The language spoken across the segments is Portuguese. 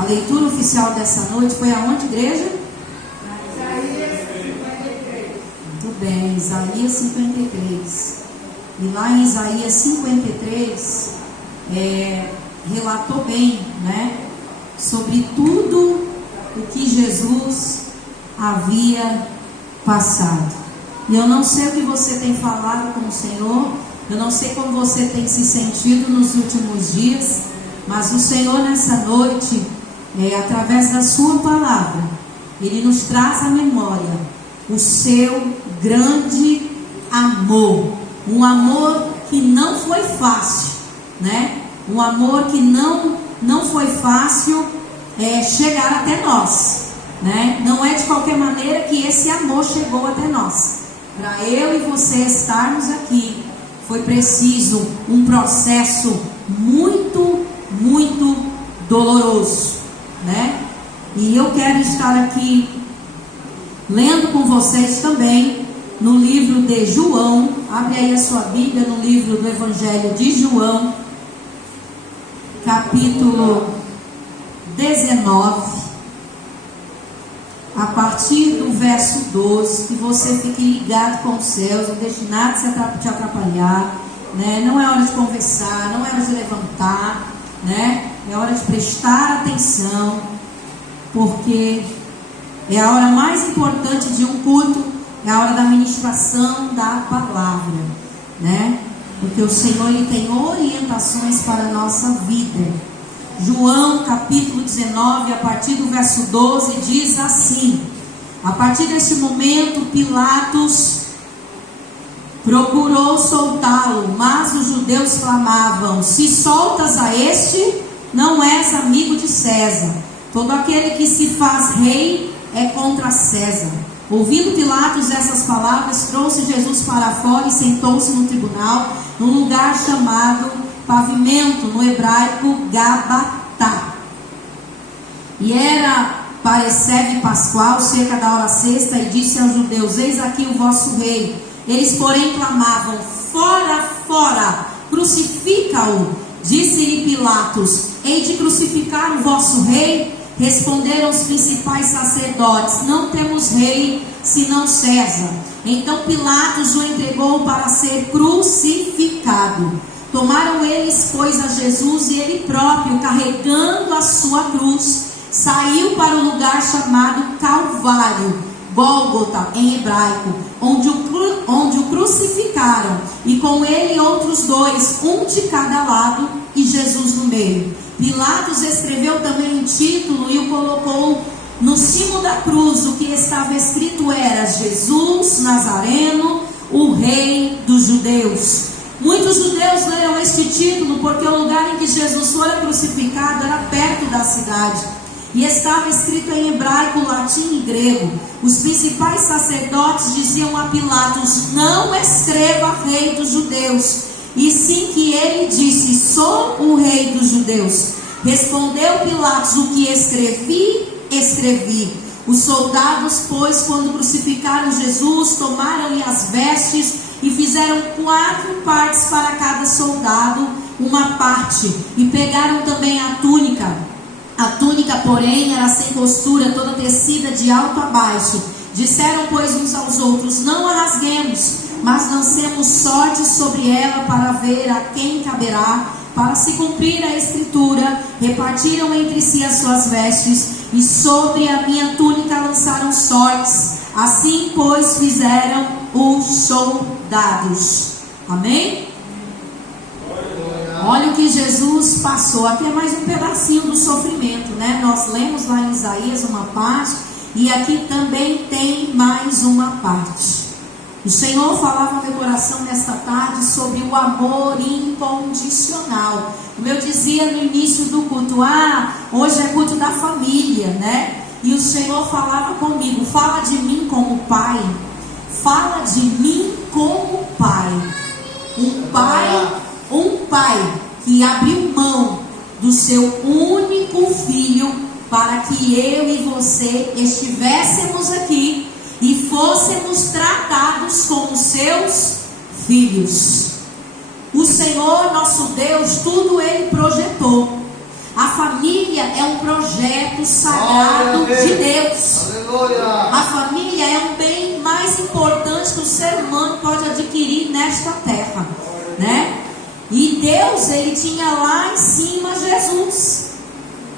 A leitura oficial dessa noite foi aonde, igreja? Isaías 53. Muito bem, Isaías 53. E lá em Isaías 53, relatou bem, né, sobre tudo o que Jesus havia passado. E eu não sei o que você tem falado com o Senhor, eu não sei como você tem se sentido nos últimos dias, mas o Senhor nessa noite, através da sua palavra, Ele nos traz à memória o seu grande amor. Um amor que não foi fácil, né? Um amor que não foi fácil chegar até nós, né? Não é de qualquer maneira que esse amor chegou até nós. Para eu e você estarmos aqui, foi preciso um processo muito, muito doloroso, né? E eu quero estar aqui lendo com vocês também no livro de João. Abre aí a sua Bíblia no livro do Evangelho de João, capítulo 19, a partir do verso 12, que você fique ligado com os céus, não deixe nada te atrapalhar, né? Não é hora de conversar, não é hora de levantar, né? É hora de prestar atenção, porque é a hora mais importante de um culto, é a hora da ministração da palavra, né? Porque o Senhor, Ele tem orientações para a nossa vida. João capítulo 19, a partir do verso 12, diz assim: a partir desse momento, Pilatos procurou soltá-lo, mas os judeus clamavam: se soltas a este, não és amigo de César. Todo aquele que se faz rei é contra César. Ouvindo Pilatos essas palavras, trouxe Jesus para fora e sentou-se no tribunal, num lugar chamado Pavimento, no hebraico Gabatá. E era pareceve pascual, cerca da hora sexta, e disse aos judeus: eis aqui o vosso rei. Eles, porém, clamavam: fora, fora, crucifica-o. Disse-lhe Pilatos: hei de crucificar o vosso rei? Responderam os principais sacerdotes: não temos rei senão César. Então Pilatos o entregou para ser crucificado. Tomaram eles, pois, a Jesus, e ele próprio, carregando a sua cruz, saiu para o lugar chamado Calvário, Gólgota em hebraico, onde o crucificaram, e com ele outros dois, um de cada lado, e Jesus no meio. Pilatos escreveu também um título e o colocou no cimo da cruz. O que estava escrito era: Jesus Nazareno, o Rei dos Judeus. Muitos judeus leram este título porque o lugar em que Jesus fora crucificado era perto da cidade, e estava escrito em hebraico, latim e grego. Os principais sacerdotes diziam a Pilatos: não escreva Rei dos Judeus, e sim que ele disse: sou o Rei dos Judeus. Respondeu Pilatos: o que escrevi, escrevi. Os soldados, pois, quando crucificaram Jesus, tomaram-lhe as vestes e fizeram 4 partes para cada soldado, uma parte, e pegaram também a túnica. A túnica, porém, era sem costura, toda tecida de alto a baixo. Disseram, pois, uns aos outros: não a rasguemos, mas lancemos sorte sobre ela para ver a quem caberá. Para se cumprir a escritura, repartiram entre si as suas vestes, e sobre a minha túnica lançaram sortes. Assim, pois, fizeram os soldados. Amém? Olha o que Jesus passou. Aqui é mais um pedacinho do sofrimento, né? Nós lemos lá em Isaías uma parte, e aqui também tem mais uma parte. O Senhor falava no meu coração nesta tarde sobre o amor incondicional. Como eu dizia no início do culto, hoje é culto da família, né? E o Senhor falava comigo: fala de mim como pai. Fala de mim como pai. Um pai que abriu mão do seu único filho para que eu e você estivéssemos aqui e fôssemos tratados como seus filhos. O Senhor, nosso Deus, tudo Ele projetou. A família é um projeto. aspecto sagrado de Deus. Aleluia. A família é um bem mais importante que o ser humano pode adquirir nesta terra, né? E Deus, ele tinha lá em cima Jesus.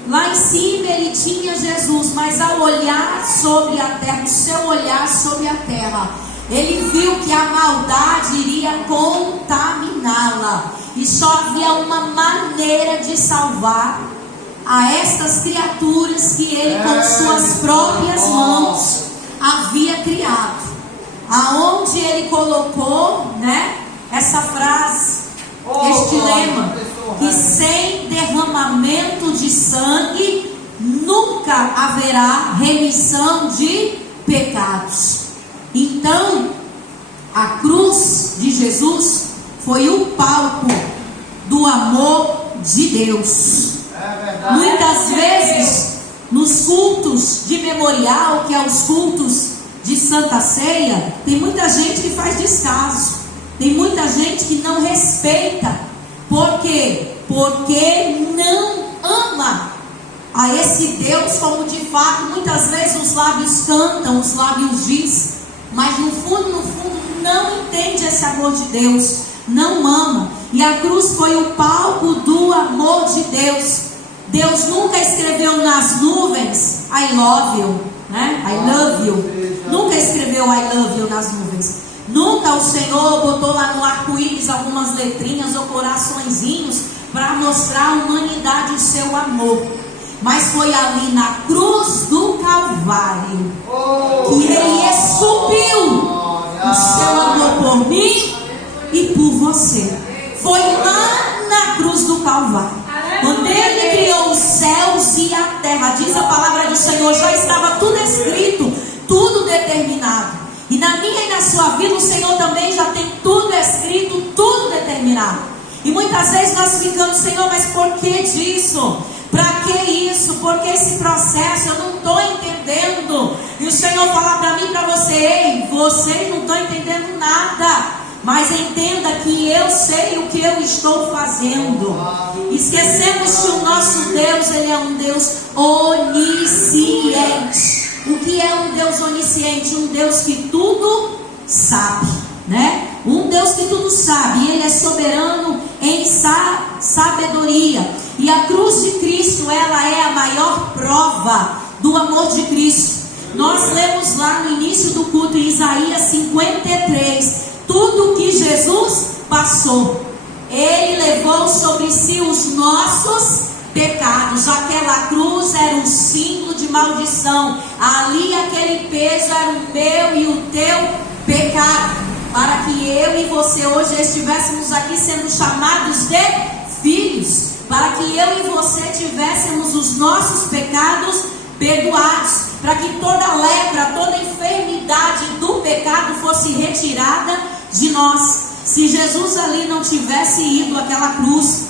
Lá em cima ele tinha Jesus, mas ao olhar sobre a terra, o seu olhar sobre a terra, ele viu que a maldade iria contaminá-la. E só havia uma maneira de salvar a estas criaturas que ele com suas próprias mãos havia criado. Aonde ele colocou, né, essa frase, este lema, que sem derramamento de sangue nunca haverá remissão de pecados. Então, a cruz de Jesus foi o palco do amor de Deus. Muitas vezes, nos cultos de memorial, que é os cultos de Santa Ceia, tem muita gente que faz descaso, tem muita gente que não respeita. Por quê? Porque não ama a esse Deus como de fato muitas vezes os lábios cantam, os lábios diz, mas no fundo não entende esse amor de Deus, não ama. E a cruz foi o palco do amor de Deus. Deus nunca escreveu nas nuvens I love you, né? I love you. Nunca escreveu I love you nas nuvens. Nunca o Senhor botou lá no arco-íris algumas letrinhas ou coraçõezinhos para mostrar à humanidade o seu amor. Mas foi ali na cruz do Calvário que ele esculpiu o seu amor por mim e por você. Foi lá na cruz do Calvário, quando ele criou os céus e a terra. Diz a palavra do Senhor, já estava tudo escrito, tudo determinado. E na minha e na sua vida o Senhor também já tem tudo escrito, tudo determinado. E muitas vezes nós ficamos, Senhor, mas por que disso? Para que isso? Por que esse processo? Eu não estou entendendo. E o Senhor fala para mim e para você, ei, vocês não estão entendendo nada. Mas entenda que eu sei o que eu estou fazendo. Esquecemos que o nosso Deus, ele é um Deus onisciente. O que é um Deus onisciente? Um Deus que tudo sabe, né? Um Deus que tudo sabe. E ele é soberano em sabedoria. E a cruz de Cristo, ela é a maior prova do amor de Cristo. Nós lemos lá no início do culto, em Isaías 53, tudo que Jesus passou. Ele levou sobre si os nossos pecados. Aquela cruz era um símbolo de maldição. Ali aquele peso era o meu e o teu pecado, para que eu e você hoje estivéssemos aqui sendo chamados de filhos, para que eu e você tivéssemos os nossos pecados perdoados, para que toda lepra, toda enfermidade do pecado fosse retirada de nós. Se Jesus ali não tivesse ido àquela cruz,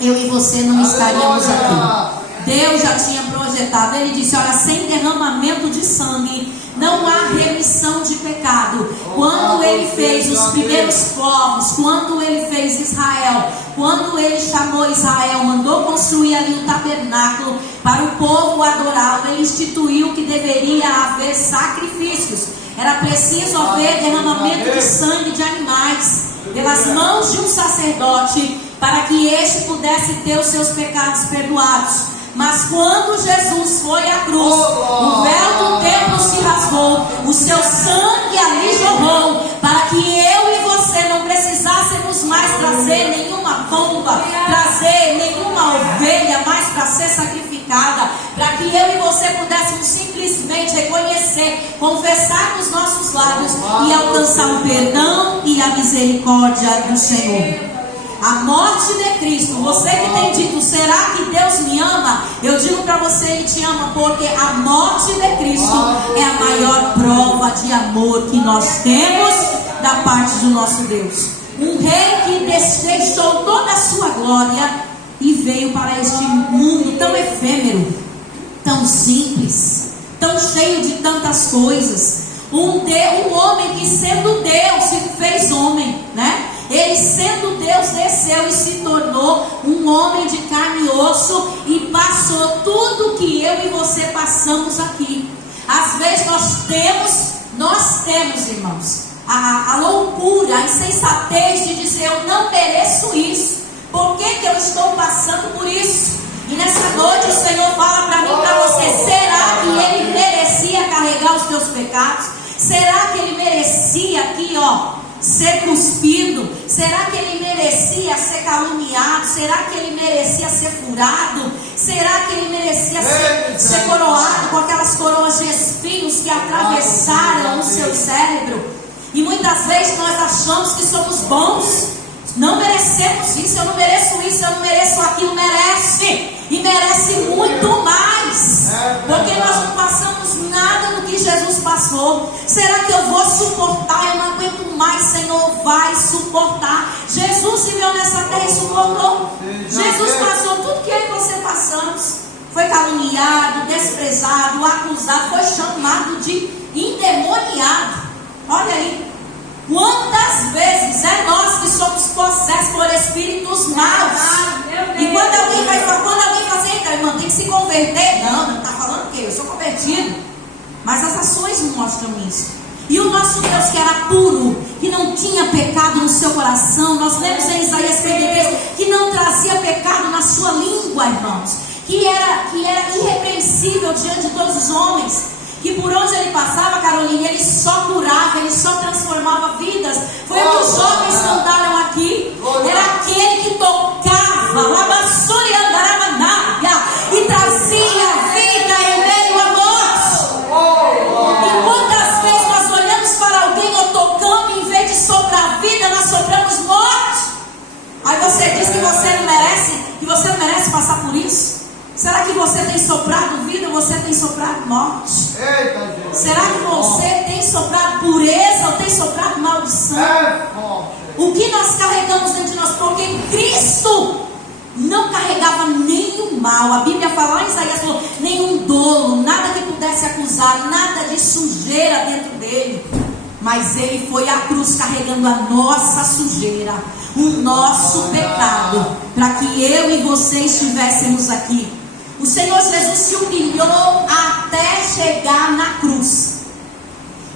eu e você não estaríamos aqui. Deus já tinha projetado. Ele disse, olha, sem derramamento de sangue não há remissão de pecado. Quando ele fez os primeiros povos, quando ele fez Israel, quando ele chamou Israel, mandou construir ali o tabernáculo para o povo adorá-lo, ele instituiu que deveria haver sacrifícios. Era preciso haver derramamento de sangue de animais pelas mãos de um sacerdote, para que este pudesse ter os seus pecados perdoados. Mas quando Jesus foi à cruz, o véu do templo se rasgou, o seu sangue ali jorrou, para que eu e você não precisássemos mais trazer nenhuma pomba, trazer nenhuma ovelha mais para ser sacrificada, para que eu e você pudéssemos simplesmente reconhecer, confessar nos nossos lábios e alcançar o perdão e a misericórdia do Senhor. A morte de Cristo. Você que tem dito, será que Deus me ama? Eu digo para você, Ele te ama, porque a morte de Cristo é a maior prova de amor que nós temos da parte do nosso Deus. Um rei que deixou toda a sua glória e veio para este mundo tão efêmero, tão simples, tão cheio de tantas coisas. Um homem que, sendo Deus, se fez homem, né? Ele, sendo Deus, desceu e se tornou um homem de carne e osso e passou tudo que eu e você passamos aqui. Às vezes nós temos, irmãos, a loucura, a insensatez de dizer: eu não mereço isso. Por que eu estou passando por isso? E nessa noite o Senhor fala para mim, para você: será que Ele merecia carregar os teus pecados? Será que Ele merecia aqui, ser cuspido? Será que Ele merecia ser caluniado? Será que Ele merecia ser furado? Será que Ele merecia ser coroado com aquelas coroas de espinhos que atravessaram o seu cérebro? E muitas vezes nós achamos que somos bons. Não merecemos isso, eu não mereço isso, eu não mereço aquilo. Merece, e merece muito mais, porque nós não passamos nada do que Jesus passou. Será que eu vou suportar? Eu não aguento mais. Senhor, vai suportar. Jesus viveu nessa terra e suportou. Jesus passou tudo que eu e você passamos. Foi caluniado, desprezado, acusado, foi chamado de endemoniado. Olha aí, quantas vezes é nós que somos possessos por espíritos maus. E quando alguém fala assim: eita, irmão, tem que se converter. Não está falando o quê? Eu sou convertido. Mas as ações não mostram isso. E o nosso Deus, que era puro, que não tinha pecado no seu coração, nós lemos em Isaías 53, que não trazia pecado na sua língua, irmãos, que era irrepreensível diante de todos os homens, que por onde ele passava, Carolina, ele só curava, ele só transformava vidas. Foi o que os jovens cantaram aqui. Era aquele que tocava, lavassuri andaramanaia, e trazia vida em meio à morte. E quantas vezes nós olhamos para alguém ou tocamos, em vez de soprar vida, nós sopramos morte. Aí você diz que você não merece passar por isso? Será que você tem soprado vida ou você tem soprado morte? Será que você tem soprado pureza ou tem soprado maldição? O que nós carregamos dentro de nós? Porque Cristo não carregava nenhum mal. A Bíblia fala lá em Isaías, falou, nenhum dolo, nada que pudesse acusar, nada de sujeira dentro dele. Mas ele foi à cruz carregando a nossa sujeira, o nosso pecado, para que eu e você estivéssemos aqui. O Senhor Jesus se humilhou até chegar na cruz.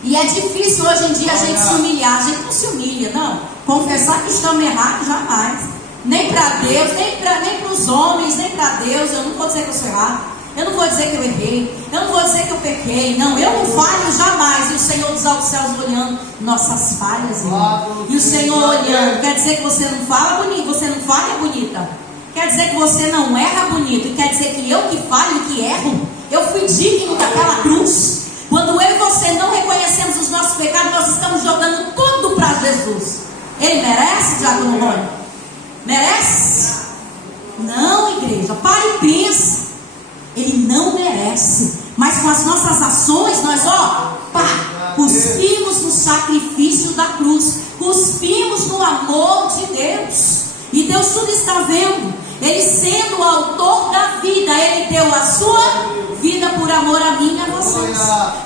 E é difícil hoje em dia a gente se humilhar. A gente não se humilha, não. Confessar que estamos errados, jamais. Nem para Deus, nem para os homens, nem para Deus. Eu não vou dizer que eu sou errado. Eu não vou dizer que eu errei. Eu não vou dizer que eu pequei. Não, eu não falho jamais. E o Senhor dos altos céus olhando nossas falhas, irmão. E o Senhor olhando. Quer dizer que você não fala bonito, você não falha bonita. Quer dizer que você não erra bonito. Quer dizer que eu que falho e que erro, eu fui digno daquela cruz. Quando eu e você não reconhecemos os nossos pecados, nós estamos jogando tudo para Jesus. Ele merece, Diácono Rony? Merece? Não, igreja, para e pensa. Ele não merece. Mas com as nossas ações, nós cuspimos no sacrifício da cruz. Cuspimos no amor de Deus. E Deus tudo está vendo. Ele sendo o autor da vida, Ele deu a sua vida por amor a mim e a vocês.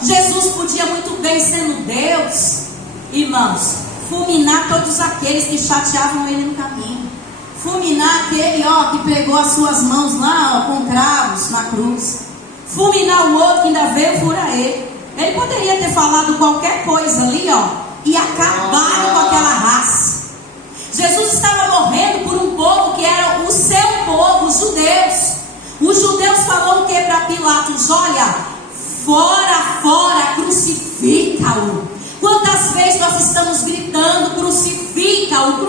Jesus podia muito bem, sendo Deus, irmãos, fulminar todos aqueles que chateavam Ele no caminho. Fulminar aquele que pegou as suas mãos lá com cravos na cruz. Fulminar o outro que ainda veio furar Ele. Ele poderia ter falado qualquer coisa ali e acabado com aquela raça. Jesus estava morrendo por um povo que era o seu povo, os judeus. Os judeus falaram o que para Pilatos? Olha, fora, crucifica-o. Quantas vezes nós estamos gritando, crucifica-o,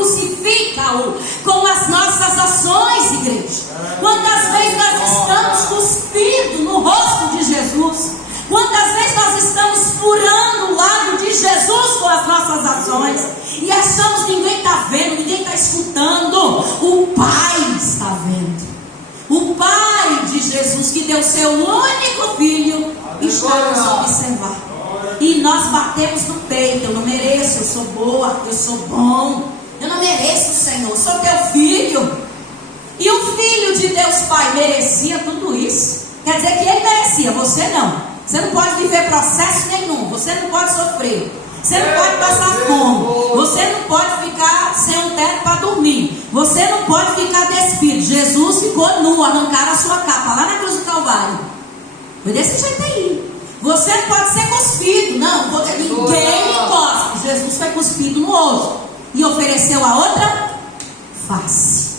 com as nossas ações, igreja? Quantas vezes nós estamos cuspindo no rosto de Jesus? Quantas vezes nós estamos furando o lado de Jesus com as nossas ações? E achamos que ninguém está vendo, ninguém está escutando. O Pai está vendo. O Pai de Jesus, que deu seu único filho, está nos observando. E nós batemos no peito. Eu não mereço, eu sou boa, eu sou bom. Eu não mereço, Senhor, sou teu filho. E o Filho de Deus Pai merecia tudo isso? Quer dizer que ele merecia, você não. Você não pode viver processo nenhum. Você não pode sofrer. Você não pode passar fome. Você não pode ficar sem um teto para dormir. Você não pode ficar despido. Jesus ficou nu, arrancaram a sua capa lá na cruz do Calvário. Foi desse jeito aí. Você pode ser cuspido. Não, ninguém cospe. Jesus foi cuspido no rosto e ofereceu a outra face.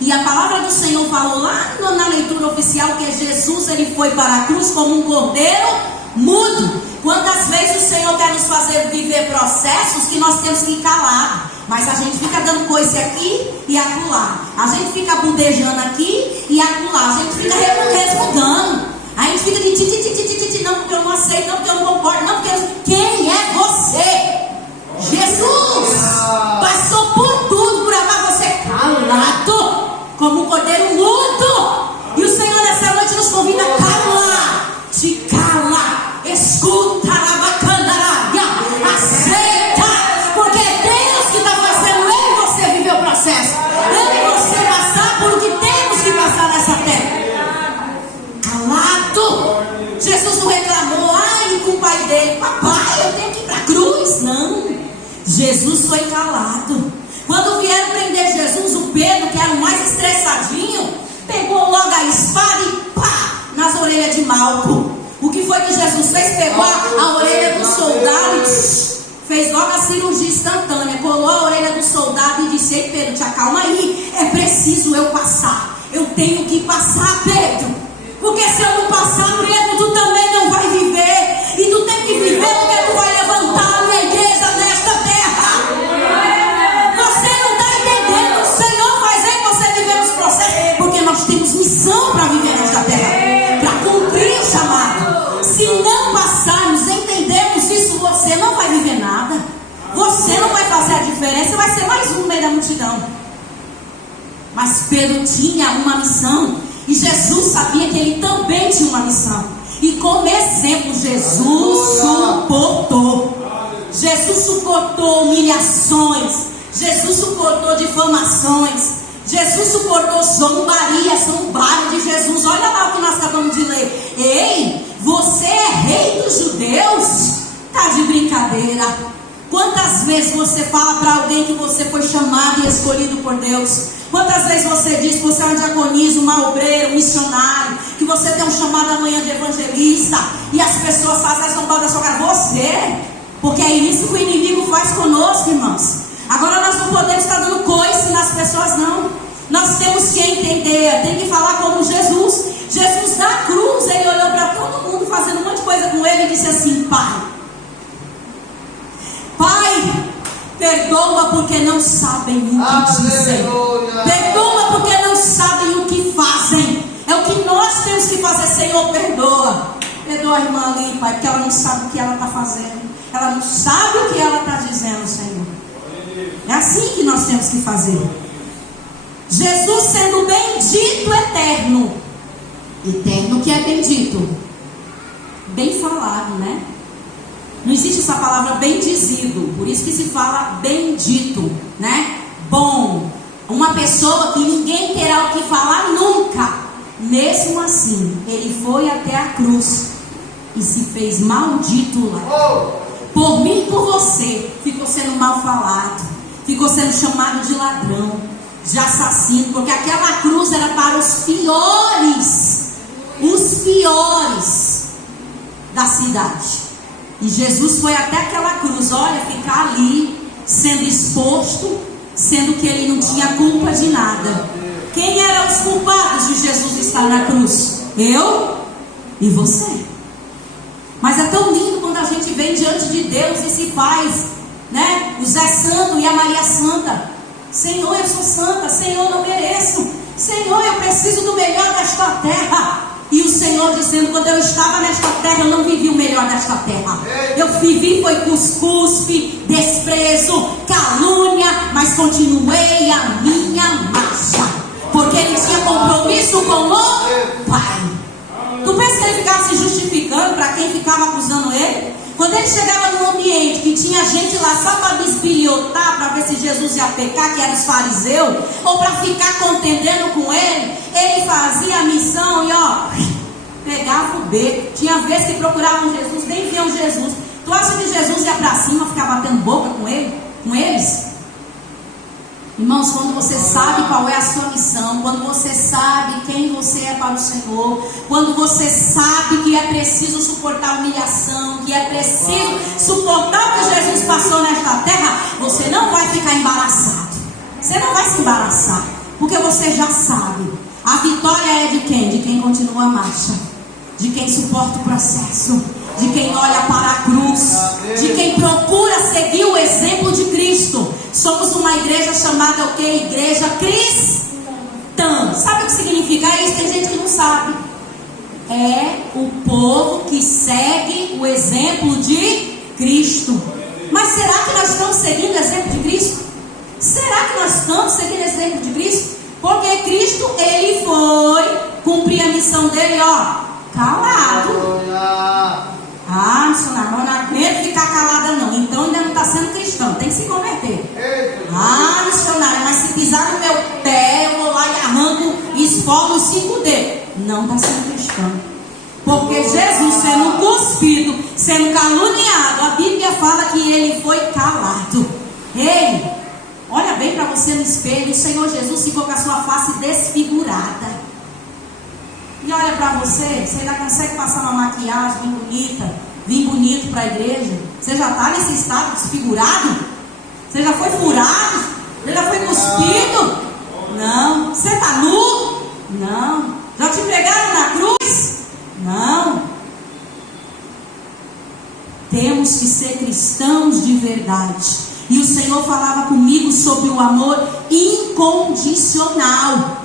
E a palavra do Senhor falou lá na leitura oficial que Jesus ele foi para a cruz como um cordeiro mudo. Quantas vezes o Senhor quer nos fazer viver processos que nós temos que ir calado, mas a gente fica dando coice aqui e acolá. A gente fica budejando aqui e acolá. A gente fica resmungando. A gente fica de ti, não, porque eu não aceito, não, porque eu não concordo, não, porque quem é você? Jesus passou por tudo por amar você calado, como um cordeiro mudo. E o Senhor nessa noite nos convida a calar, te cala, escuta, aceita, porque é Deus que está fazendo eu e você viver o processo, eu e você passar por o que temos que passar nessa terra. Calado. Jesus não reclamou, com o pai dele, papai, eu tenho que ir para a cruz. Não, Jesus foi calado. Quando vieram prender Jesus, o Pedro, que era o mais estressadinho, pegou logo a espada e pá, nas orelhas de Malco. O que foi que Jesus fez? Pegou a orelha do soldado e fez logo a cirurgia instantânea. Colou a orelha do soldado e disse: ei, Pedro, te acalma aí, é preciso eu passar. Eu tenho que passar, Pedro, porque se eu não passar, Pedro, tu também não vai viver. E tu tem que viver porque tu vai levantar a minha igreja nesta terra. Você não está entendendo. O Senhor faz aí você viver os processos, porque nós temos missão para viver nesta terra, para cumprir o chamado. Se não passarmos, entendermos isso, você não vai viver nada. Você não vai fazer a diferença, vai ser mais um no meio da multidão. Mas Pedro tinha uma missão, e Jesus sabia que ele também tinha uma missão. E como exemplo, Jesus suportou. Jesus suportou humilhações. Jesus suportou difamações. Jesus suportou zombaria de Jesus. Olha lá o que nós acabamos de ler. Ei, você é rei dos judeus? Tá de brincadeira. Quantas vezes você fala para alguém que você foi chamado e escolhido por Deus? Quantas vezes você diz que você é um diaconisa, uma obreira, um missionário, que você tem um chamado amanhã de evangelista, e as pessoas fazem a zombar da sua cara? Você, porque é isso que o inimigo faz conosco, irmãos. Agora nós não podemos estar dando coice nas pessoas, não. Nós temos que entender, tem que falar como Jesus. Jesus da cruz, ele olhou para todo mundo fazendo um monte de coisa com ele e disse assim: Pai, perdoa porque não sabem o que dizem. Perdoa porque não sabem o que fazem. É o que nós temos que fazer. Senhor, perdoa. Perdoa a irmã ali, Pai, porque ela não sabe o que ela está fazendo. Ela não sabe o que ela está dizendo, Senhor. É assim que nós temos que fazer. Jesus sendo bendito eterno. Eterno que é bendito. Bem falado, né? Não existe essa palavra bendizido, por isso que se fala bendito, né? Bom, uma pessoa que ninguém terá o que falar nunca. Mesmo assim, ele foi até a cruz e se fez maldito lá. Por mim e por você, ficou sendo mal falado, ficou sendo chamado de ladrão, de assassino, porque aquela cruz era para os piores da cidade. E Jesus foi até aquela cruz, olha, ficar ali, sendo exposto, sendo que ele não tinha culpa de nada. Quem eram os culpados de Jesus estar na cruz? Eu e você. Mas é tão lindo quando a gente vem diante de Deus e se faz, né? O Zé Santo e a Maria Santa. Senhor, eu sou santa. Senhor, não mereço. Senhor, eu preciso do melhor desta terra. E o Senhor dizendo: quando eu estava nesta terra, eu não vivi o melhor desta terra. Eu vivi foi cuspe, desprezo, calúnia, mas continuei a minha marcha, porque ele tinha compromisso com o Pai. Tu pensa que ele ficava se justificando para quem ficava acusando ele? Quando ele chegava num ambiente que tinha gente lá só para bisbilhotar, para ver se Jesus ia pecar, que eram os fariseus, ou para ficar contendendo com ele, ele fazia a missão e pegava o beco. Tinha vezes que procuravam Jesus, nem viam Jesus. Tu acha que Jesus ia para cima ficar batendo boca com eles? Irmãos, quando você sabe qual é a sua missão, quando você sabe quem você é para o Senhor, quando você sabe que é preciso suportar humilhação, que é preciso suportar o que Jesus passou nesta terra, você não vai ficar embaraçado. Você não vai se embaraçar, porque você já sabe. A vitória é de quem? De quem continua a marcha, de quem suporta o processo, de quem olha para a cruz, de quem procura seguir o exemplo de Cristo. Somos uma igreja chamada o quê? Igreja cristã. Sabe o que significa isso? Tem gente que não sabe. É o povo que segue o exemplo de Cristo. Mas será que nós estamos seguindo o exemplo de Cristo? Será que nós estamos seguindo o exemplo de Cristo? Porque Cristo, ele foi cumprir a missão dele, ó, calado. Ah, missionário, eu não aguento ficar calada não. Então ainda não está sendo cristão, tem que se converter. Ah, missionário, mas se pisar no meu pé, eu vou lá e arranco e esfolgo os 5 dedos. Não está sendo cristão. Porque Jesus sendo cuspido, sendo caluniado, a Bíblia fala que ele foi calado. Ei, olha bem para você no espelho, o Senhor Jesus ficou com a sua face desfigurada. E olha para você, você ainda consegue passar uma maquiagem bem bonita, vir bonito para a igreja? Você já está nesse estado desfigurado? Você já foi furado? Você já foi cuspido? Não. Você está nu? Não. Já te pregaram na cruz? Não. Temos que ser cristãos de verdade. E o Senhor falava comigo sobre o amor incondicional.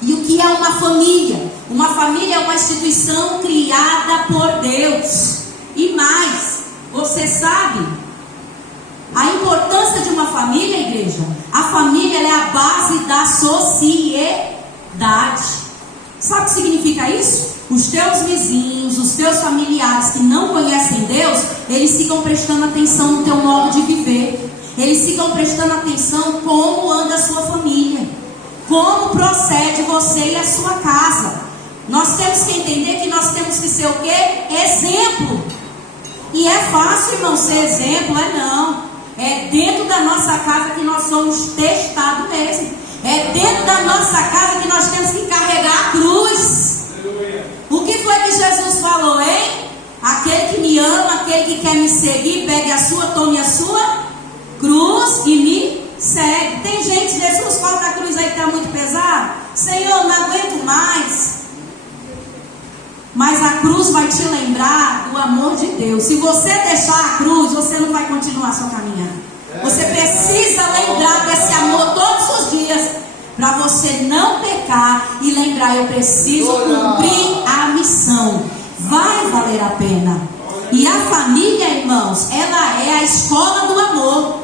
E o que é uma família? Uma família é uma instituição criada por Deus. E mais, você sabe a importância de uma família, igreja? A família é a base da sociedade. Sabe o que significa isso? Os teus vizinhos, os teus familiares que não conhecem Deus, eles ficam prestando atenção no teu modo de viver. Eles ficam prestando atenção como anda a sua família, como procede você e a sua casa. Nós temos que entender que nós temos que ser o quê? Exemplo. E é fácil, irmão, ser exemplo? Não. É dentro da nossa casa que nós somos testados mesmo. É dentro da nossa casa que nós temos que carregar a cruz. O que foi que Jesus falou, hein? Aquele que me ama, aquele que quer me seguir, pegue a sua, tome a sua cruz e me segue. Tem gente, Jesus, corta a cruz aí que está muito pesado. Senhor, não aguento mais. Mas a cruz vai te lembrar do amor de Deus. Se você deixar a cruz, você não vai continuar a sua caminhada. Você precisa lembrar desse amor todos os dias, para você não pecar e lembrar, eu preciso cumprir a missão. Vai valer a pena. E a família, irmãos, ela é a escola do amor.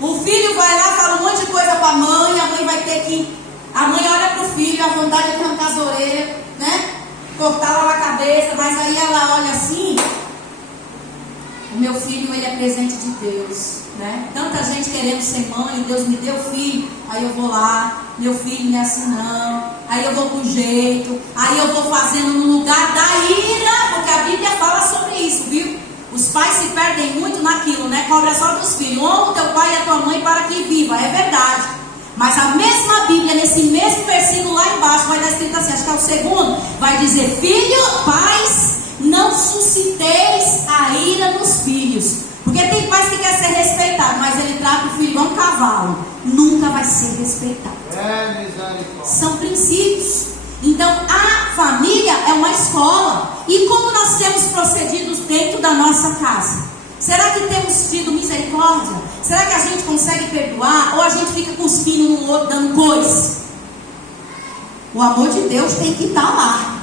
O filho vai lá, fala um monte de coisa para a mãe vai ter que... A mãe olha para o filho, a vontade é de arrancar as orelhas, né? Cortar lá a cabeça, mas aí ela olha assim... O meu filho, ele é presente de Deus, né? Tanta gente querendo ser mãe, Deus me deu filho, aí eu vou lá, meu filho não é assim não, aí eu vou com jeito, aí eu vou fazendo no lugar da ira, porque a Bíblia fala sobre isso, viu? Os pais se perdem muito naquilo, né? Cobra só dos filhos, honra o teu pai e a tua mãe para que viva, é verdade. Mas a mesma Bíblia, nesse mesmo versículo lá embaixo, vai estar escrito assim, acho que é o segundo, vai dizer, filho, pais, não susciteis a ira nos filhos. Porque tem pais que querem ser respeitados, mas ele trata o filho igual um cavalo. Nunca vai ser respeitado. São princípios. Então a família é uma escola. E como nós temos procedido dentro da nossa casa? Será que temos tido misericórdia? Será que a gente consegue perdoar? Ou a gente fica cuspindo um no outro, dando coisa? O amor de Deus tem que estar lá.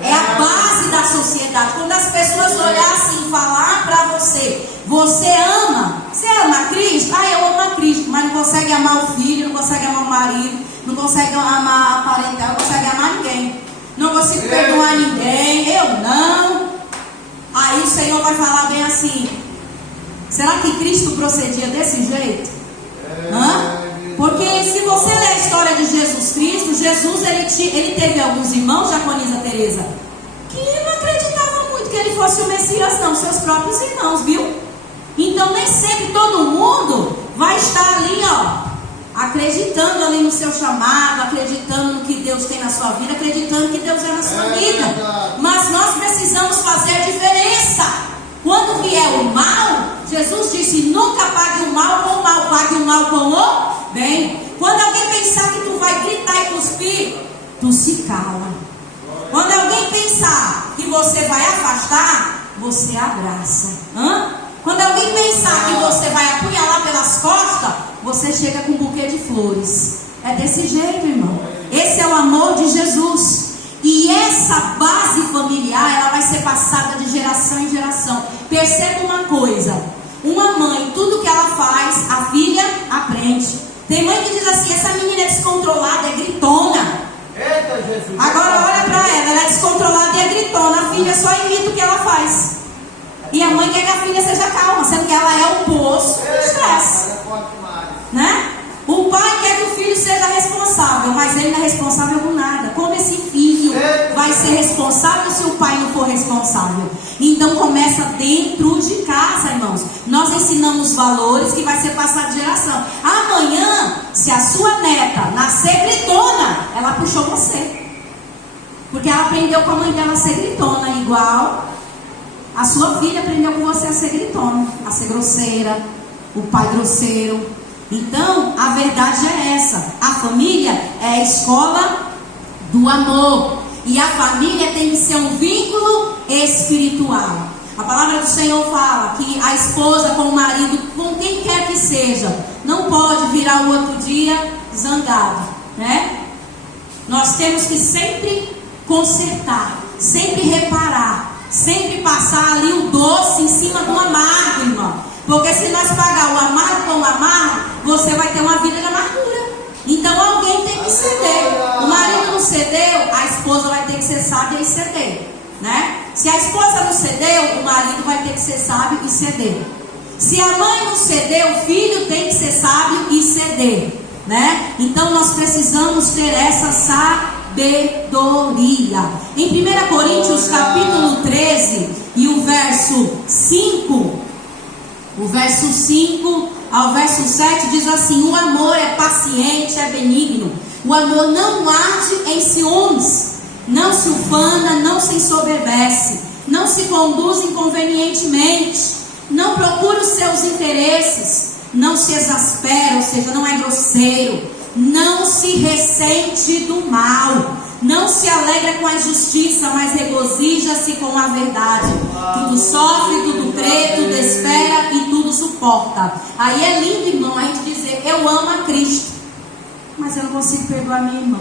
É a base da sociedade. Quando as pessoas olhassem e falar para você, você ama a Cristo? Ah, eu amo a Cristo, mas não consegue amar o filho, não consegue amar o marido, não consegue amar a parental, não consegue amar ninguém, não consigo perdoar ninguém, eu não. Aí o Senhor vai falar bem assim, será que Cristo procedia desse jeito? Porque se você ler a história de Jesus Cristo, Jesus ele teve alguns irmãos, Jaconisa Teresa, que não acreditavam muito que ele fosse o Messias, não, seus próprios irmãos, viu? Então nem sempre todo mundo vai estar ali, acreditando ali no seu chamado, acreditando no que Deus tem na sua vida, acreditando que Deus é na sua vida. Mas nós precisamos fazer a diferença. Quando vier o mal, Jesus disse: nunca pague o mal com o mal, pague o mal com o bem. Quando alguém pensar que tu vai gritar e cuspir, tu se cala. Quando alguém pensar que você vai afastar, você abraça. Quando alguém pensar que você vai apunhalar pelas costas, você chega com um buquê de flores. É desse jeito, irmão. Esse é o amor de Jesus. E essa base familiar, ela vai ser passada de geração em geração. Perceba uma coisa: uma mãe, tudo que ela faz, a filha aprende. Tem mãe que diz assim: essa menina é descontrolada, é gritona. Eita, Jesus. Agora olha pra ela é descontrolada e é gritona. A filha só imita o que ela faz. E a mãe quer que a filha seja calma, sendo que ela é o poço do estresse, né? O pai quer que o filho seja responsável, mas ele não é responsável por nada. Como esse filho vai ser responsável se o pai não for responsável? Então começa dentro de casa, irmãos. Nós ensinamos valores que vai ser passado de geração. Amanhã, se a sua neta nascer gritona, ela puxou você, porque ela aprendeu com a mãe dela a ser gritona, igual a sua filha aprendeu com você a ser gritona, a ser grosseira, o pai grosseiro. Então, a verdade é essa: a família é a escola do amor. E a família tem que ser um vínculo espiritual. A palavra do Senhor fala que a esposa com o marido, com quem quer que seja, não pode virar o outro dia zangado, né? Nós temos que sempre consertar, sempre reparar, sempre passar ali o doce em cima do amargo, irmão. Porque se nós pagar o amargo com o amargo, você vai ter uma vida de amargura. Então alguém tem que ceder. O marido não cedeu, a esposa vai ter que ser sábia e ceder, né? Se a esposa não cedeu, o marido vai ter que ser sábio e ceder. Se a mãe não cedeu, o filho tem que ser sábio e ceder, né? Então nós precisamos ter essa sabedoria. Em 1 Coríntios capítulo 13 e o verso 5, o verso 5 ao verso 7 diz assim: o amor é paciente, é benigno. O amor não arde em ciúmes, não se ufana, não se ensoberbece, não se conduz inconvenientemente, não procura os seus interesses, não se exaspera, ou seja, não é grosseiro, não se ressente do mal, não se alegra com a injustiça, mas regozija-se com a verdade. Tudo sofre, tudo crê, tudo espera e tudo suporta. Aí é lindo, irmão, a gente dizer: eu amo a Cristo, mas eu não consigo perdoar minha irmã.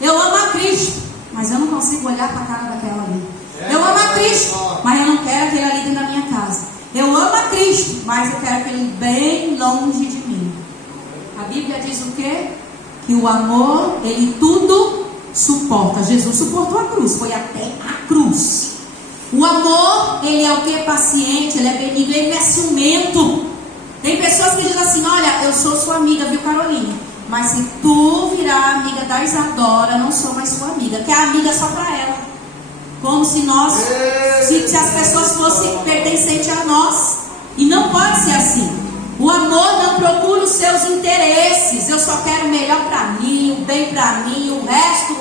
Eu amo a Cristo, mas eu não consigo olhar para a cara daquela ali. Eu amo a Cristo, mas eu não quero aquele ali dentro da minha casa. Eu amo a Cristo, mas eu quero aquele bem longe de mim. A Bíblia diz o quê? Que o amor, ele tudo suporta. Jesus suportou a cruz, foi até a cruz. O amor, ele é o que? Paciente, ele é benigno, ele não é ciumento. Tem pessoas que dizem assim: olha, eu sou sua amiga, viu, Carolina? Mas se tu virar amiga da Isadora, não sou mais sua amiga. Que é amiga só para ela. Como se nós, se as pessoas fossem pertencentes a nós. E não pode ser assim. O amor não procura os seus interesses. Eu só quero o melhor para mim, o bem para mim, o resto,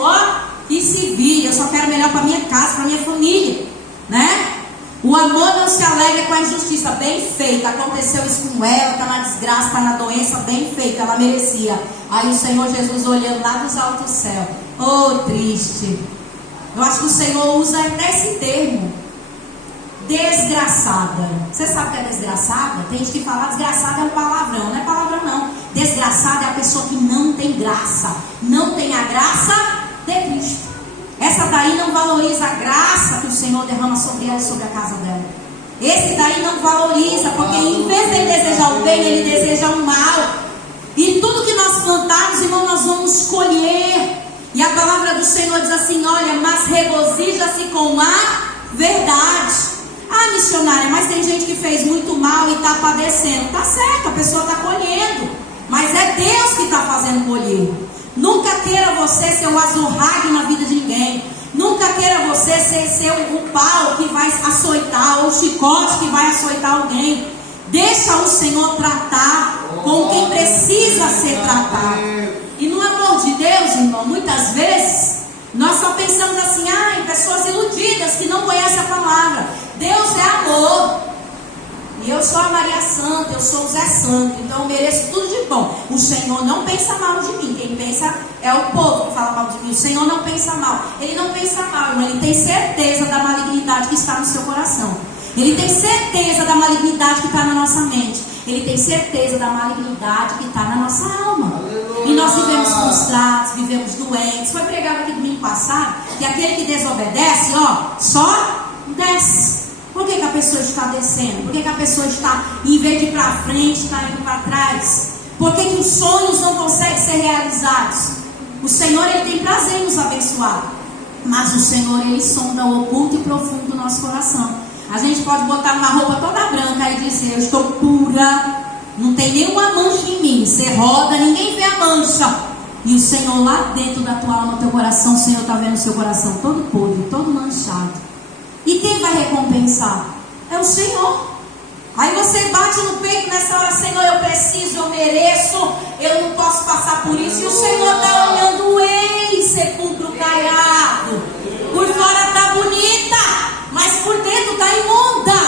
que se vire. Eu só quero o melhor para minha casa, para minha família, né? O amor não se alegra com a injustiça. Bem feito, aconteceu isso com ela, está na desgraça, está na doença, bem feito, ela merecia. Aí o Senhor Jesus olhando lá dos altos céus: oh, triste. Eu acho que o Senhor usa até esse termo: desgraçada. Você sabe o que é desgraçada? Tem gente que fala desgraçada é um palavrão. Não é palavrão, não. Desgraçada é a pessoa que não tem graça, não tem a graça de Cristo. Essa daí não valoriza a graça que o Senhor derrama sobre ela e sobre a casa dela. Esse daí não valoriza, porque em vez de ele desejar o bem, ele deseja o mal. E tudo que nós plantarmos, irmão, nós vamos colher. E a palavra do Senhor diz assim: olha, mas regozija-se com a verdade. Ah, missionária, mas tem gente que fez muito mal e está padecendo. Tá certo, a pessoa está colhendo, mas é Deus que está fazendo colher. Nunca queira você ser o azorrague na vida de ninguém. Nunca queira você ser o pau que vai açoitar, ou o chicote que vai açoitar alguém. Deixa o Senhor tratar. com quem precisa ser tratado. E no amor de Deus, irmão, muitas vezes nós só pensamos assim, em pessoas iludidas que não conhecem a palavra. Deus é amor. E eu sou a Maria Santa, eu sou o Zé Santo, então eu mereço tudo de bom. O Senhor não pensa mal de mim. Quem pensa é o povo que fala mal de mim. O Senhor não pensa mal. Ele não pensa mal, irmão. Ele tem certeza da malignidade que está no seu coração. Ele tem certeza da malignidade que está na nossa mente. Ele tem certeza da malignidade que está na nossa alma. Aleluia. E nós vivemos frustrados, vivemos doentes. Foi pregado aqui domingo passado que aquele que desobedece, só desce. Por que a pessoa está descendo? Por que a pessoa está, em vez de ir para frente, está indo para trás? Por que os sonhos não conseguem ser realizados? O Senhor, Ele tem prazer em nos abençoar. Mas o Senhor, Ele sonda o oculto e profundo do nosso coração. A gente pode botar uma roupa toda branca e dizer, eu estou pura, não tem nenhuma mancha em mim. Você roda, ninguém vê a mancha. E o Senhor lá dentro da tua alma, teu coração, o Senhor está vendo o seu coração todo podre, todo manchado. E quem vai recompensar? É o Senhor. Aí você bate no peito nessa hora, Senhor, eu preciso, eu mereço, eu não posso passar por isso. E o Senhor está olhando, ei, sepulcro caiado. Por fora está bonita, mas por dentro está imunda.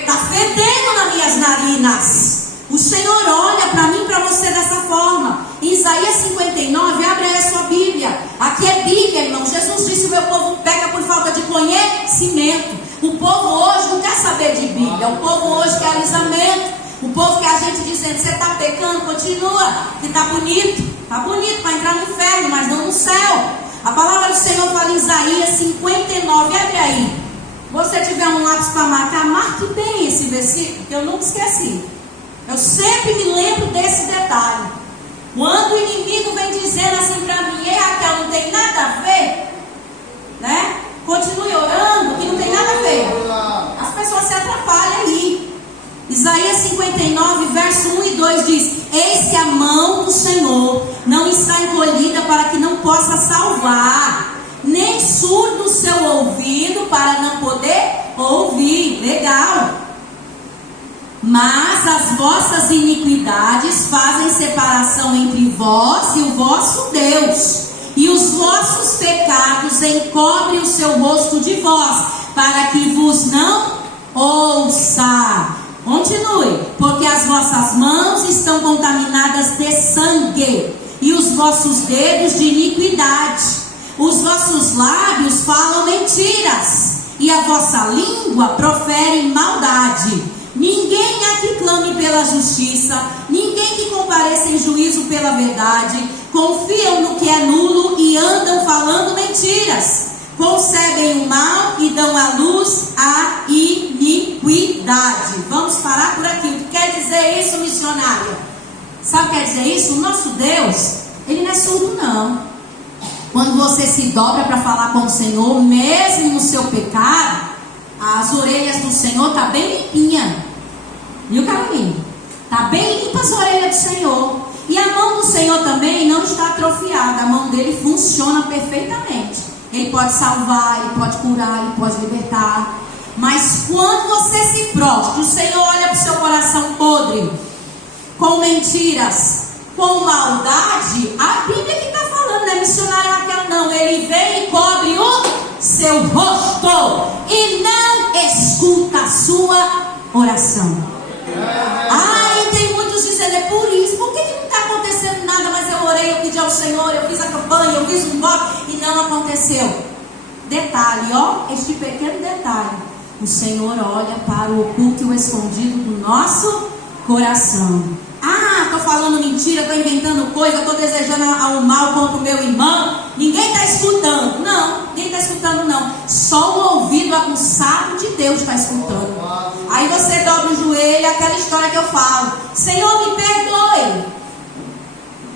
Está fedendo nas minhas narinas. O Senhor olha para mim e para você dessa forma. Em Isaías 59, abre aí a sua Bíblia. Aqui é Bíblia, irmão. Jesus disse: o meu povo peca por falta de conhecimento. O povo hoje não quer saber de Bíblia. O povo hoje quer alisamento. O povo quer a gente dizendo: você está pecando, continua, que está bonito. Está bonito para entrar no inferno, mas não no céu. A palavra do Senhor fala em Isaías 59, abre aí. Se você tiver um lápis para marcar, marque bem esse versículo, que eu nunca esqueci. Eu sempre me lembro desse detalhe. Quando o inimigo vem dizendo assim para mim: ei, Raquel, não tem nada a ver, né? Continue orando, que não tem nada a ver. As pessoas se atrapalham aí. Isaías 59, verso 1 e 2 diz: eis que a mão do Senhor não está encolhida para que não possa salvar, nem surdo o seu ouvido para não poder ouvir. Legal. Mas as vossas iniquidades fazem separação entre vós e o vosso Deus, e os vossos pecados encobrem o seu rosto de vós, para que vos não ouça. Continue. Porque as vossas mãos estão contaminadas de sangue, e os vossos dedos de iniquidade. Os vossos lábios falam mentiras, e a vossa língua profere maldade. Ninguém há que clame pela justiça, ninguém que compareça em juízo pela verdade. Confiam no que é nulo e andam falando mentiras. Concebem o mal e dão à luz a iniquidade. Vamos parar por aqui. O que quer dizer isso, missionária? Sabe o que quer dizer isso? O nosso Deus, Ele não é surdo, não. Quando você se dobra para falar com o Senhor, mesmo no seu pecado, as orelhas do Senhor estão bem limpinhas. Viu, Caroline? Está bem limpa as orelhas do Senhor. E a mão do Senhor também não está atrofiada. A mão dele funciona perfeitamente. Ele pode salvar, Ele pode curar, Ele pode libertar. Mas quando você se prostra, o Senhor olha para o seu coração podre, com mentiras, com maldade, a Bíblia que está falando, não é missionária Raquel, não. Ele vem e cobre o seu rosto e não escuta a sua oração. E tem muitos dizendo: é por isso. Por que não está acontecendo nada? Mas eu orei, eu pedi ao Senhor, eu fiz a campanha, eu fiz um voto e não aconteceu. Detalhe, este pequeno detalhe: o Senhor olha para o oculto e o escondido do nosso coração. Estou falando mentira, estou inventando coisa, estou desejando o mal contra o meu irmão. Ninguém está escutando. Não, ninguém está escutando, não. Só o ouvido aguçado de Deus está escutando. Aí você dobra o joelho, aquela história que eu falo: Senhor, me perdoe.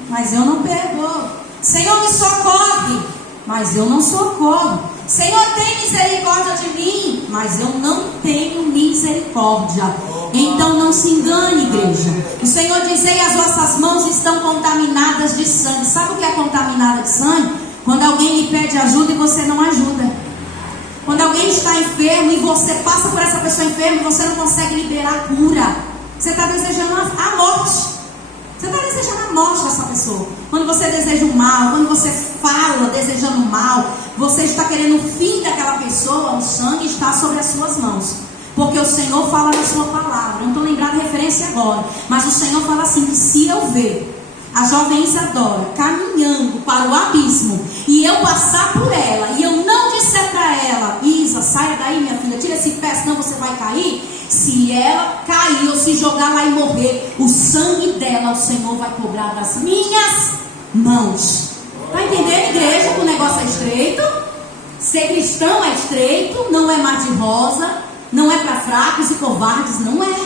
Mas eu não perdoo. Senhor, me socorre. Mas eu não socorro. Senhor, tem misericórdia de mim. Mas eu não tenho misericórdia. Então não se engane, igreja. O Senhor diz: ei, as vossas mãos estão contaminadas de sangue. Sabe o que é contaminada de sangue? Quando alguém lhe pede ajuda e você não ajuda. Quando alguém está enfermo e você passa por essa pessoa enferma e você não consegue liberar a cura. Você está desejando a morte. Você está desejando a morte dessa pessoa. Quando você deseja o mal, quando você fala desejando o mal, você está querendo o fim daquela pessoa, o sangue está sobre as suas mãos. Porque o Senhor fala na sua palavra. Eu não estou lembrando a referência agora, mas o Senhor fala assim, que se eu ver a jovem Isadora caminhando para o abismo, e eu passar por ela, e eu não disser para ela, Isa, saia daí minha filha, tira esse pé, senão você vai cair. Se ela cair ou se jogar lá e morrer, o sangue dela o Senhor vai cobrar das minhas mãos. Está entendendo, igreja, que o negócio é estreito? Ser cristão é estreito, não é mar de rosa, não é para fracos e covardes, não é.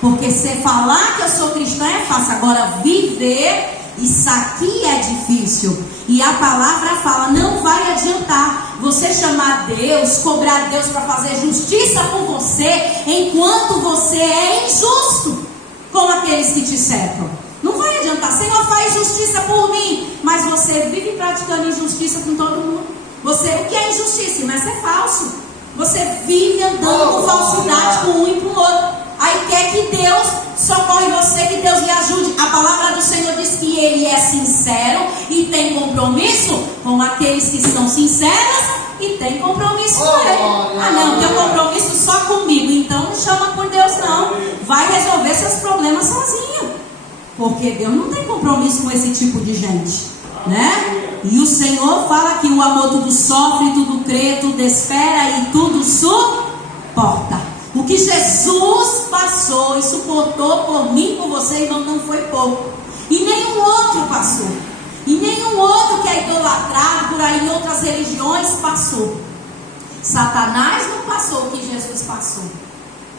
Porque se falar que eu sou cristã é fácil, agora viver, isso aqui é difícil. E a palavra fala, não vai adiantar você chamar Deus, cobrar Deus para fazer justiça por você, enquanto você é injusto com aqueles que te cercam. Não vai adiantar. Senhor, faz justiça por mim, mas você vive praticando injustiça com todo mundo. Você, o que é injustiça? Mas é falso. Você vive andando com falsidade com um e com o outro. Aí quer que Deus socorre você, que Deus lhe ajude. A palavra do Senhor diz que Ele é sincero e tem compromisso com aqueles que estão sinceros e tem compromisso com Ele. Ah não, tem um compromisso só comigo, então não chama por Deus não. Vai resolver seus problemas sozinho. Porque Deus não tem compromisso com esse tipo de gente, né? E o Senhor fala que o amor tudo sofre, tudo crê, tudo espera e tudo suporta. O que Jesus passou e suportou por mim, por você, irmão, não foi pouco. E nenhum outro passou. E nenhum outro que é idolatrado por aí em outras religiões passou. Satanás não passou o que Jesus passou,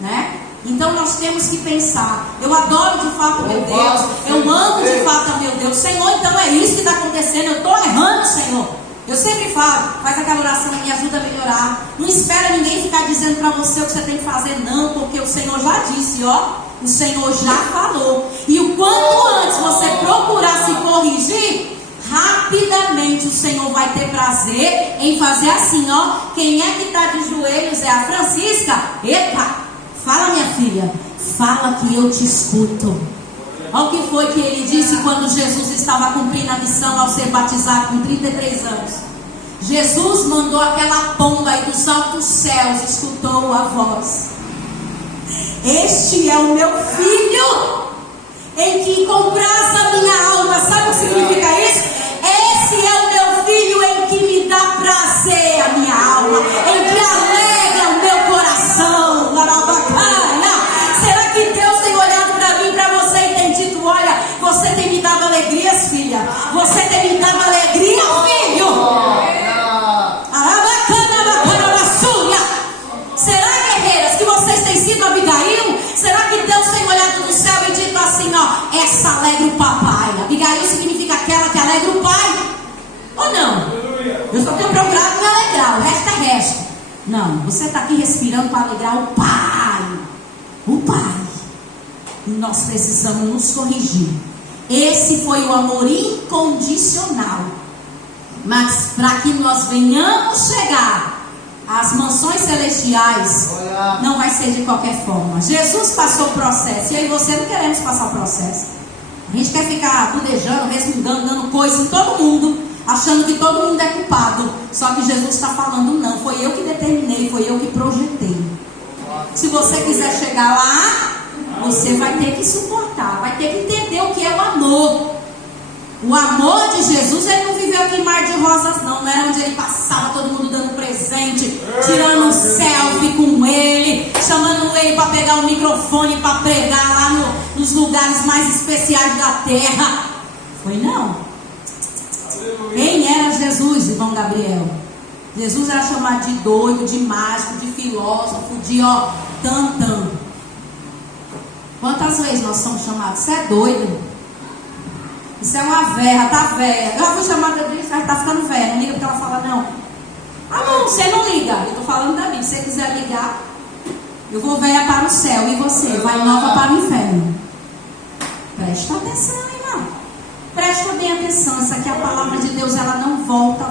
né? Então nós temos que pensar, eu adoro de fato meu Deus, eu amo de fato meu Deus. Senhor, então é isso que está acontecendo, eu estou errando, Senhor. Eu sempre falo, faz aquela oração, me ajuda a melhorar. Não espera ninguém ficar dizendo para você o que você tem que fazer, não, porque o Senhor já disse, ó, o Senhor já falou. E o quanto antes você procurar se corrigir, rapidamente o Senhor vai ter prazer em fazer assim, ó. Quem é que está de joelhos é a Francisca. Epa, fala minha filha, fala que eu te escuto. Olha o que foi que ele disse quando Jesus estava cumprindo a missão ao ser batizado com 33 anos. Jesus mandou aquela pomba aí dos altos céus, escutou a voz. Este é o meu filho, em que compraz a minha alma. Sabe o que significa isso? Esse é o meu filho em que me dá prazer a minha alma, em que alegra o meu coração. Será que Deus tem olhado para mim, para você e tem dito, olha, você tem me dado alegrias, filha. Você tem me dado alegria, filho. Será, guerreiras, que vocês têm sido Abigail? Será que Deus tem olhado do céu e dito assim, ó, essa alegra o papai? Abigail significa aquela que alegra o pai. Ou não? Eu só tenho procurado me alegrar, o resto é resto. Não, você está aqui respirando para alegrar o pai. O pai. E nós precisamos nos corrigir. Esse foi o amor incondicional. Mas para que nós venhamos chegar às mansões celestiais, não vai ser de qualquer forma. Jesus passou o processo. E eu e você não queremos passar o processo. A gente quer ficar budejando, resmungando, dando coisa em todo mundo, achando que todo mundo é culpado. Só que Jesus está falando, não, foi eu que determinei, foi eu que projetei. Se você quiser chegar lá, você vai ter que suportar, vai ter que entender o que é o amor. O amor de Jesus, ele não viveu aqui em mar de rosas não era onde ele passava todo mundo dando presente, tirando um selfie com ele, chamando ele para pegar o microfone para pregar lá nos lugares mais especiais da terra. Foi não. Quem era Jesus, irmão Gabriel? Jesus era chamado de doido, de mágico, de filósofo, de tantã. Quantas vezes nós somos chamados? Você é doido. Isso é uma véia, tá véia. Eu já fui chamada de ela tá ficando véia. Não liga porque ela fala não. Ah não, você não liga. Eu tô falando da Bíblia. Se você quiser ligar, eu vou véia para o céu. E você vai nova para o inferno. Presta atenção, irmão. Presta bem atenção. Isso aqui é a palavra de Deus. Ela não volta